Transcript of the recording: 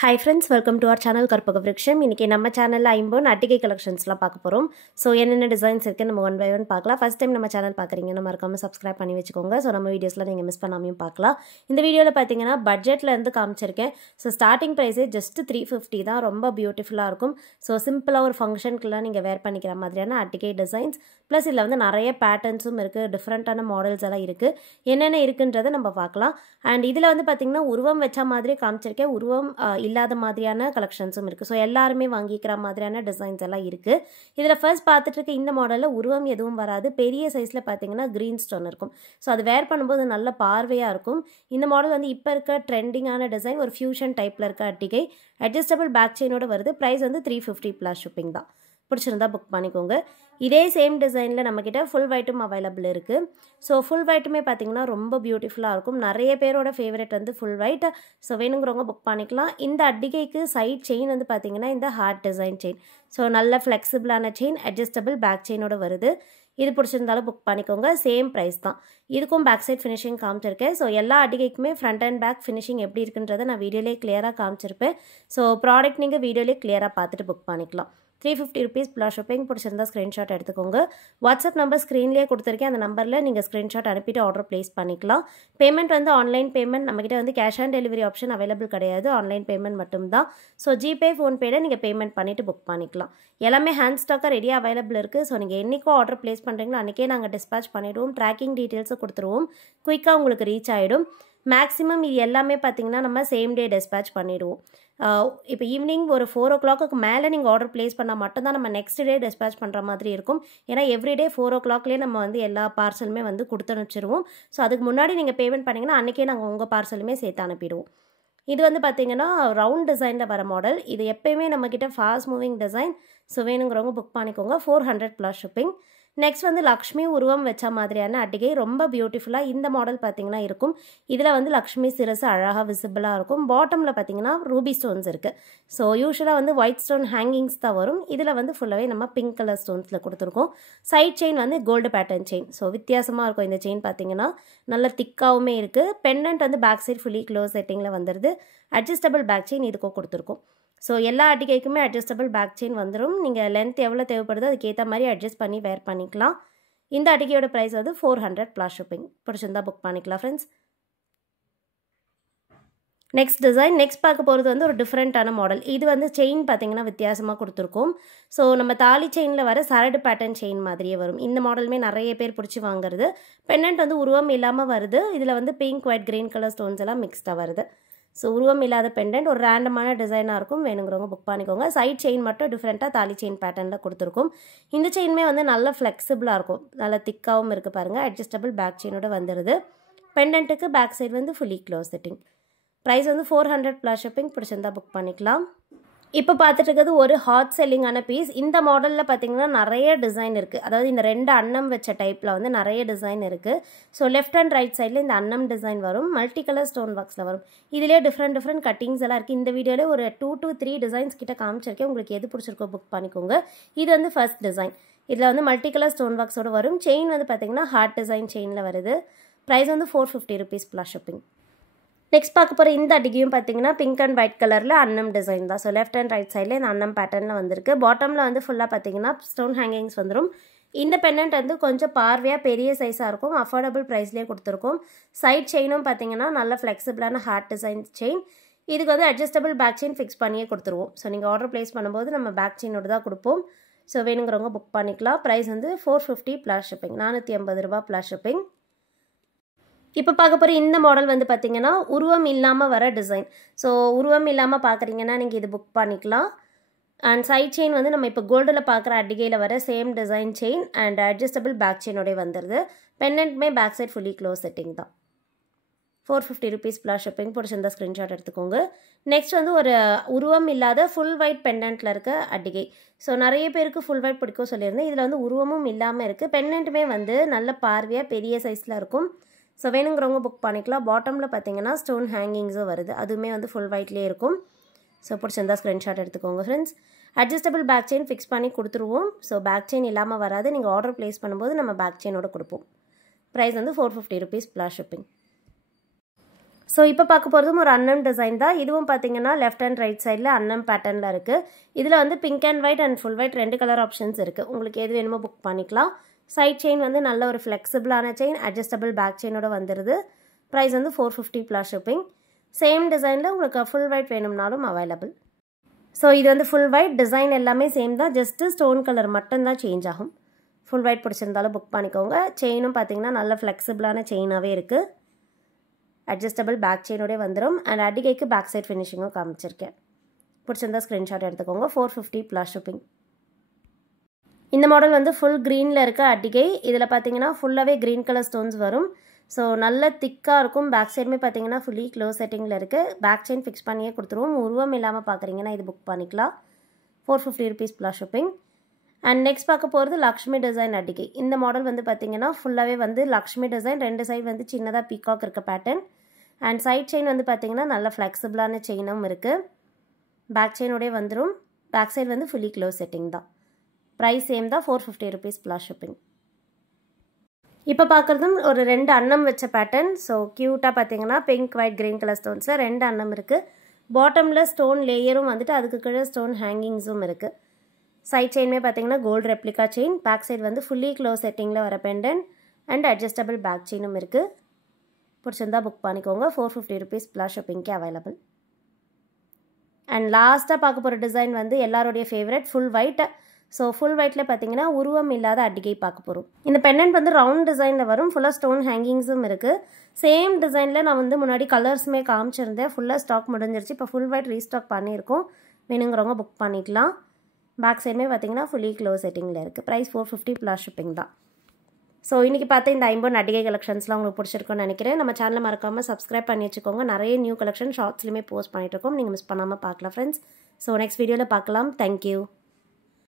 Hi friends, welcome to our channel கற்பக விருட்சம். இன்னைக்கு நம்ம சேனல்ல ஐம்பொன் அட்டிகை கலெக்ஷன்ஸ்லாம் பார்க்க போறோம். சோ என்னென்ன டிசைன்ஸ் இருக்கு நம்ம ஒன் பை ஒன் பார்க்கலாம். ஃபர்ஸ்ட் டைம் நம்ம சேனல் பார்க்கறீங்கன்னா மறக்காம Subscribe பண்ணி வெச்சுக்கோங்க. சோ நம்ம வீடியோஸ்லாம் நீங்க மிஸ் பண்ணாமயும் பார்க்கலாம். இந்த வீடியோல பாத்தீங்கன்னா பட்ஜெட்ல இருந்து காமிச்சிருக்கேன். சோ ஸ்டார்டிங் பிரைஸ் just 350 தான். ரொம்ப பியூட்டிஃபுல்லா இருக்கும். சோ சிம்பிளா ஒரு ஃபங்க்ஷனுக்குலாம் நீங்க வேர் பண்ணிக்கிற மாதிரியான அட்டிகை டிசைன்ஸ். ப்ளஸ் இதுல வந்து நிறைய பேட்டர்ன்ஸும் இருக்கு. டிஃபரண்டான மாடல்ஸ் எல்லாம் இருக்கு. என்னென்ன இருக்குன்றதை நம்ம பார்க்கலாம். அண்ட் இதுல வந்து பாத்தீங்கன்னா உருவம் வெச்ச மாதிரி காமிச்சிருக்கேன். உருவம் இல்லாத மாதிரியான கலெக்ஷன்ஸும் இருக்கு. ஸோ எல்லாருமே வாங்கிக்கிற மாதிரியான டிசைன்ஸ் எல்லாம் இருக்கு. இதில் ஃபர்ஸ்ட் பார்த்துட்டு இருக்க இந்த மாடலில் உருவம் எதுவும் வராது. பெரிய சைஸில் பார்த்தீங்கன்னா க்ரீன் ஸ்டோன் இருக்கும். ஸோ அது வேர் பண்ணும்போது நல்ல பார்வையாக இருக்கும். இந்த மாடல் வந்து இப்போ இருக்க ட்ரெண்டிங்கான டிசைன், ஒரு ஃபியூஷன் டைப்பில் இருக்க அட்டிகை. அட்ஜஸ்டபிள் பேக் செயினோட வருது. ப்ரைஸ் வந்து 350 ப்ளஸ் ஷிப்பிங் தான். பிடிச்சிருந்தா புக் பண்ணிக்கோங்க. இதே சேம் டிசைனில் நம்மக்கிட்ட ஃபுல் ஒயிட்டும் அவைலபிள் இருக்குது. ஸோ ஃபுல் ஒயிட்டுமே பார்த்தீங்கன்னா ரொம்ப பியூட்டிஃபுல்லாக இருக்கும். நிறைய பேரோட ஃபேவரட் வந்து ஃபுல் ஒயிட். ஸோ வேணுங்கிறவங்க புக் பண்ணிக்கலாம். இந்த அட்டிகைக்கு சைட் செயின் வந்து பார்த்தீங்கன்னா இந்த ஹார்ட் டிசைன் செயின். ஸோ நல்ல ஃப்ளெக்சிபிளான செயின், அட்ஜஸ்டபிள் பேக் செயினோட வருது. இது பிடிச்சிருந்தாலும் புக் பண்ணிக்கோங்க. சேம் ப்ரைஸ் தான். இதுக்கும் பேக் சைட் ஃபினிஷிங் காமிச்சிருக்கேன். ஸோ எல்லா அட்டிகைக்குமே ஃப்ரண்ட் அண்ட் பேக் ஃபினிஷிங் எப்படி இருக்குன்றதை நான் வீடியோலேயே கிளியராக காமிச்சிருப்பேன். ஸோ ப்ராடக்ட் நீங்கள் வீடியோலேயே கிளியராக பார்த்துட்டு புக் பண்ணிக்கலாம். 350 rupees ப்ளஸ் ஷிப்பிங். பிடிச்சிருந்தா ஸ்க்ரீன்ஷாட் எடுத்துக்கோங்க. வாட்ஸ்அப் நம்பர் ஸ்க்ரீன்லேயே கொடுத்துருக்கேன். அந்த நம்பரில் நீங்கள் ஸ்க்ரீன்ஷாட் அனுப்பிட்டு ஆர்டர் ப்ளேஸ் பண்ணிக்கலாம். பேமெண்ட் வந்து ஆன்லைன் பேமெண்ட். நம்மக்கிட்ட வந்து cash on delivery option available கிடையாது. ஆன்லைன் பேமெண்ட் மட்டும்தான். ஸோ ஜிபே, ஃபோன்பேல நீங்கள் பேமெண்ட் பண்ணிவிட்டு புக் பண்ணிக்கலாம். எல்லாமே ஹேண்ட் ஸ்டாக்காக ரெடியாக அவைலபிள் இருக்குது. ஸோ நீங்கள் என்றைக்கோ ஆர்டர் ப்ளேஸ் பண்ணுறீங்களோ அன்றைக்கே நாங்கள் டிஸ்பேச் பண்ணிவிடுவோம். ட்ராக்கிங் டீட்டெயில்ஸை கொடுத்துருவோம். குயிக்காக உங்களுக்கு ரீச் ஆகிடும். மேக்ஸிமம் இது எல்லாமே பார்த்தீங்கன்னா நம்ம சேம் டே டிஸ்பேச் பண்ணிவிடுவோம். இப்போ ஈவினிங் ஒரு 4 o'clock மேலே நீங்கள் ஆர்டர் ப்ளேஸ் பண்ணால் மட்டும்தான் நம்ம நெக்ஸ்ட் டே டிஸ்பேச் பண்ணுற மாதிரி இருக்கும். ஏன்னா எவ்ரிடே 4 o'clockலேயே நம்ம வந்து எல்லா பார்சலுமே வந்து கொடுத்து அனுப்பிச்சிடுவோம். ஸோ அதுக்கு முன்னாடி நீங்கள் பேமெண்ட் பண்ணிங்கன்னா அன்றைக்கே நாங்கள் உங்கள் பார்சலுமே சேர்த்து அனுப்பிடுவோம். இது வந்து பார்த்தீங்கன்னா ரவுண்ட் டிசைனில் வர மாடல். இது எப்போயுமே நம்மக்கிட்ட ஃபாஸ்ட் மூவிங் டிசைன். ஸோ வேணுங்கிறவங்க புக் பண்ணிக்கோங்க. 400 ப்ளஸ் ஷிப்பிங். நெக்ஸ்ட் வந்து லக்ஷ்மி உருவம் வச்ச மாதிரியான அட்டிகை. ரொம்ப பியூட்டிஃபுல்லாக இந்த மாடல் பார்த்தீங்கன்னா இருக்கும். இதில் வந்து லக்ஷ்மி சிரசு அழகாக விசிபிளாக இருக்கும். பாட்டமில் பார்த்தீங்கன்னா ரூபி ஸ்டோன்ஸ் இருக்குது. ஸோ யூஸ்வலாக வந்து ஒயிட் ஸ்டோன் ஹேங்கிங்ஸ் தான் வரும். இதில் வந்து ஃபுல்லாகவே நம்ம பிங்க் கலர் ஸ்டோன்ஸில் கொடுத்துருக்கோம். சைட் செயின் வந்து கோல்டு பேட்டர்ன் செயின். ஸோ வித்தியாசமாக இருக்கும் இந்த செயின் பார்த்தீங்கன்னா. நல்ல திக்காகவுமே இருக்குது. பெண்டன்ட் வந்து பேக் சைட் ஃபுல்லி க்ளோஸ் செட்டிங்கில் வந்துடுது. அட்ஜஸ்டபிள் பேக் செயின் இதுக்கும் கொடுத்துருக்கோம். ஸோ எல்லா அட்டிகைக்குமே அட்ஜஸ்டபிள் பேக் செயின் வந்துடும். நீங்கள் லென்த் எவ்வளோ தேவைப்படுதோ அதுக்கேற்ற மாதிரி அட்ஜஸ்ட் பண்ணி வேர் பண்ணிக்கலாம். இந்த அட்டிகையோட ப்ரைஸ் வந்து 400 ப்ளஸ் ஷிப்பிங். பிடிச்சிருந்தா புக் பண்ணிக்கலாம் ஃப்ரெண்ட்ஸ். Next design. நெக்ஸ்ட் பார்க்க போகிறது வந்து ஒரு டிஃப்ரெண்ட்டான மாடல். இது வந்து செயின் பார்த்தீங்கன்னா வித்தியாசமாக கொடுத்துருக்கோம். ஸோ நம்ம தாலி செயினில் வர சரடு பேட்டர்ன் செயின் மாதிரியே வரும். இந்த மாடலுமே நிறைய பேர் பிடிச்சி வாங்குறது. பெண்டன்ட் வந்து உருவம் இல்லாமல் வருது. இதில் வந்து pink, white, green colour stones எல்லாம் மிக்ஸ்டாக வருது. ஸோ உருவம் இல்லாத பெண்டன்ட் ஒரு ரேண்டமான டிசைனாக இருக்கும். வேணுங்கிறவங்க புக் பண்ணிக்கோங்க. சைட் செயின் மட்டும் டிஃப்ரெண்ட்டாக தாலி செயின் பேட்டர்னில் கொடுத்துருக்கும். இந்த செயினுமே வந்து நல்ல ஃப்ளெக்சிபிளாக இருக்கும். நல்ல திக்காகவும் இருக்குது பாருங்கள். அட்ஜஸ்டபிள் பேக் செயினோட வந்துடுது. பெண்டன்ட்டுக்கு பேக் சைடு வந்து ஃபுல்லி க்ளோஸ் செட்டிங். ப்ரைஸ் வந்து 400 ப்ளஸ் ஷிப்பிங். பிடிச்சிருந்தா புக் பண்ணிக்கலாம். இப்போ பார்த்துட்டு இருக்கிறது ஒரு ஹாட் செல்லிங்கான பீஸ். இந்த மாடலில் பார்த்தீங்கன்னா நிறைய டிசைன் இருக்குது. அதாவது இந்த 2 அன்னம் வச்ச டைப்பில் வந்து நிறைய டிசைன் இருக்குது. ஸோ லெஃப்ட் அண்ட் ரைட் சைடில் இந்த அன்னம் டிசைன் வரும். மல்டி கலர் ஸ்டோன் பாக்ஸில் வரும். இதிலே டிஃப்ரெண்ட் கட்டிங்ஸ் எல்லாம் இருக்குது. இந்த வீடியோவில் ஒரு 2 to 3 டிசைன்ஸ் கிட்ட காமிச்சிருக்கேன். உங்களுக்கு எது பிடிச்சிருக்கோ புக் பண்ணிக்கோங்க. இது வந்து ஃபர்ஸ்ட் டிசைன். இதில் வந்து மல்டி கலர் ஸ்டோன் பாக்ஸோடு வரும். செயின் வந்து பார்த்தீங்கன்னா ஹார்ட் டிசைன் செயினில் வருது. ப்ரைஸ் வந்து 450 rupees ப்ளஸ் ஷிப்பிங். நெக்ஸ்ட் பார்க்க போகிற இந்த அட்டிகையும் பார்த்தீங்கன்னா பிங்க் அண்ட் ஒயிட் கலரில் அன்னம் டிசைன் தான். ஸோ லெஃப்ட் அண்ட் ரைட் சைடில் இந்த அன்னம் பேட்டர்னில் வந்திருக்கு. பாட்டமில் வந்து ஃபுல்லாக பார்த்தீங்கன்னா ஸ்டோன் ஹேங்கிங்ஸ் வந்துடும். இந்த பெண்டன்ட் வந்து கொஞ்சம் பார்வையாக பெரிய சைஸாக இருக்கும். அஃபோர்டபுள் ப்ரைஸ்லேயே கொடுத்துருக்கோம். சைட் செயினும் பார்த்தீங்கன்னா நல்ல ஃப்ளெக்சிபிளான ஹார்ட் டிசைன் செயின். இதுக்கு வந்து அட்ஜஸ்டபிள் பேக் செயின் ஃபிக்ஸ் பண்ணியே கொடுத்துருவோம். ஸோ நீங்கள் ஆர்டர் ப்ளேஸ் பண்ணும்போது நம்ம பேக் செயினோடு தான் கொடுப்போம். ஸோ வேணுங்கிறவங்க புக் பண்ணிக்கலாம். ப்ரைஸ் வந்து 450 ப்ளஸ் ஷிப்பிங். 450 ரூபா ப்ளஸ் ஷிப்பிங். இப்போ பார்க்க போகிற இந்த மாடல் வந்து பார்த்தீங்கன்னா உருவம் இல்லாமல் வர டிசைன். ஸோ உருவம் இல்லாமல் பார்க்குறீங்கன்னா நீங்கள் இது புக் பண்ணிக்கலாம். அண்ட் சைட் செயின் வந்து நம்ம இப்போ கோல்டில் பார்க்குற அட்டிகையில் வர same design chain and adjustable back செயினோடய வந்துடுது. பெண்டன்ட்மே back side fully close setting தான். 450 rupees ப்ளஸ் ஷிப்பிங். பிடிச்சிருந்தா ஸ்க்ரீன்ஷாட் எடுத்துக்கோங்க. நெக்ஸ்ட் வந்து ஒரு உருவம் இல்லாத ஃபுல் ஒயிட் பெண்டன்ட்டில் இருக்க அட்டிகை. ஸோ நிறைய பேருக்கு ஃபுல் ஒயிட் பிடிக்கும் சொல்லியிருந்தேன். இதில் வந்து உருவமும் இல்லாமல் இருக்குது. பெண்டன்ட்டுமே வந்து நல்ல பார்வையாக பெரிய சைஸில் இருக்கும். ஸோ வேணுங்கிறவங்க புக் பண்ணிக்கலாம். பாட்டமில் பார்த்தீங்கன்னா ஸ்டோன் ஹேங்கிங்ஸும் வருது. அதுவுமே வந்து ஃபுல் ஒயிட்லேயே இருக்கும். ஸோ பிடிச்சிருந்தா ஸ்க்ரீன்ஷாட் எடுத்துக்கோங்க friends. Adjustable back chain fix பண்ணி கொடுத்துருவோம். ஸோ பேக் செயின் இல்லாமல் வராது. நீங்கள் ஆர்டர் ப்ளேஸ் பண்ணும்போது நம்ம பேக் செயினோட கொடுப்போம். ப்ரைஸ் வந்து 450 rupees ப்ளஸ் ஷிப்பிங். ஸோ இப்போ பார்க்க போகிறதும் ஒரு அன்னம் டிசைன் தான். இதுவும் பார்த்தீங்கன்னா லெஃப்ட் அண்ட் ரைட் சைடில் அன்னம் பேட்டர்னில் இருக்குது. இதில் வந்து pink and white and full white 2 colour options இருக்குது. உங்களுக்கு எது வேணுமோ புக் பண்ணிக்கலாம். சைட் செயின் வந்து நல்ல ஒரு ஃப்ளெக்சிபிளான செயின், அட்ஜஸ்டபிள் பேக் செயினோட வந்துடுது. ப்ரைஸ் வந்து 450 ப்ளஸ் ஷிப்பிங். சேம் டிசைனில் உங்களுக்கு ஃபுல் ஒயிட் வேணும்னாலும் அவைலபிள். ஸோ இது வந்து ஃபுல் ஒயிட் டிசைன் எல்லாமே சேம் தான், ஜஸ்ட்டு ஸ்டோன் கலர் மட்டும்தான் சேஞ்ச் ஆகும். ஃபுல் ஒயிட் பிடிச்சிருந்தாலும் புக் பண்ணிக்கோங்க. செயினும் பார்த்தீங்கன்னா நல்ல ஃப்ளெக்சிபிளான செயினாகவே இருக்குது. அட்ஜஸ்டபிள் பேக் செயினோடே வந்துடும். அண்ட் அடிக்கைக்கு பேக் சைட் ஃபினிஷிங்கும் காமிச்சிருக்கேன். பிடிச்சிருந்தா ஸ்க்ரீன்ஷாட் எடுத்துக்கோங்க. 450 ப்ளஸ் ஷிப்பிங். இந்த மாடல் வந்து ஃபுல் க்ரீனில் இருக்க அடிக்கை. இதில் பார்த்தீங்கன்னா ஃபுல்லாகவே க்ரீன் கலர் ஸ்டோன்ஸ் வரும். ஸோ நல்ல திக்காக இருக்கும். பேக் சைடுமே பார்த்தீங்கன்னா ஃபுல்லி க்ளோஸ் செட்டிங்கில் இருக்குது. பேக் செயின் ஃபிக்ஸ் பண்ணியே கொடுத்துருவோம். உருவம் இல்லாமல் பார்க்குறீங்கன்னா இது புக் பண்ணிக்கலாம். 450 rupees plus shipping. And next பார்க்க போகிறது லக்ஷ்மி டிசைன் அடிக்கை. இந்த மாடல் வந்து பார்த்தீங்கன்னா ஃபுல்லாகவே வந்து லக்ஷ்மி டிசைன், 2 சைடு வந்து சின்னதாக பீகாக் இருக்க பேட்டர்ன். அண்ட் சைட் செயின் வந்து பார்த்தீங்கன்னா நல்ல ஃப்ளெக்சிபிளான செயினும் இருக்குது. பேக் செயினோடே வந்துடும். பேக் சைடு வந்து ஃபுல்லி க்ளோஸ் செட்டிங் தான். ப்ரைஸ் சேம் தான், 450 ருபீஸ் ப்ளஸ் ஷிப்பிங். இப்போ பார்க்குறதும் ஒரு 2 அன்னம் வச்ச பேட்டர்ன். ஸோ க்யூட்டாக பார்த்தீங்கன்னா பிங்க் ஒயிட் க்ரீன் கலர் ஸ்டோன்ஸில் 2 அன்னம் இருக்குது. பாட்டமில் ஸ்டோன் லேயரும் வந்துட்டு அதுக்கு கீழே ஸ்டோன் ஹேங்கிங்ஸும் இருக்குது. சைட் செயின்மே பார்த்தீங்கன்னா gold replica chain. Back side வந்து ஃபுல்லி க்ளோஸ் செட்டிங்கில் வர பெண்டன் அண்ட் அட்ஜஸ்டபிள் பேக் செயினும் இருக்குது. பிடிச்சிருந்தா புக் பண்ணிக்கோங்க. 450 ருபீஸ் ப்ளஸ் ஷிப்பிங்க்கு அவைலபிள். அண்ட் லாஸ்ட்டாக பார்க்க போகிற டிசைன் வந்து எல்லாருடைய favourite full white. So full ஒயிட்டில் பார்த்தீங்கன்னா உருவம் இல்லாத அடிக்கை பார்க்க போகிறோம். இந்த பெண்டன்ட் வந்து ரவுண்ட் டிசைனில் வரும். ஃபுல்லாக ஸ்டோன் ஹேங்கிங்ஸும் இருக்குது. சேம் டிசைனில் நான் வந்து முன்னாடி கலர்ஸுமே காமிச்சிருந்தேன். ஃபுல்லாக ஸ்டாக் முடிஞ்சிருச்சு. இப்போ ஃபுல் ஒயிட் ரீஸ்டாக் பண்ணியிருக்கோம். வேணுங்கிறவங்க புக் பண்ணிக்கலாம். பேக் சைடுமே பார்த்தீங்கன்னா ஃபுல்லி க்ளோஸ் செட்டிங்கில் இருக்குது. ப்ரைஸ் 450 ப்ளஸ் ஷிப்பிங் தான். ஸோ இன்றைக்கி பார்த்து இந்த 50 அடிகை கலெக்ஷன்ஸ்லாம் உங்களுக்கு பிடிச்சிருக்குன்னு நினைக்கிறேன். நம்ம சேனலை மறக்காமல் சப்ஸ்கிரைப் பண்ணி வச்சுக்கோங்க. நிறைய நியூ கலெக்ஷன் ஷார்ட்ஸ்லையுமே போஸ்ட் பண்ணிகிட்ருக்கோம். நீங்கள் மிஸ் பண்ணாமல் பார்க்கலாம் ஃப்ரெண்ட்ஸ். ஸோ நெக்ஸ்ட் வீடியோவில் பார்க்கலாம். தேங்க்யூ.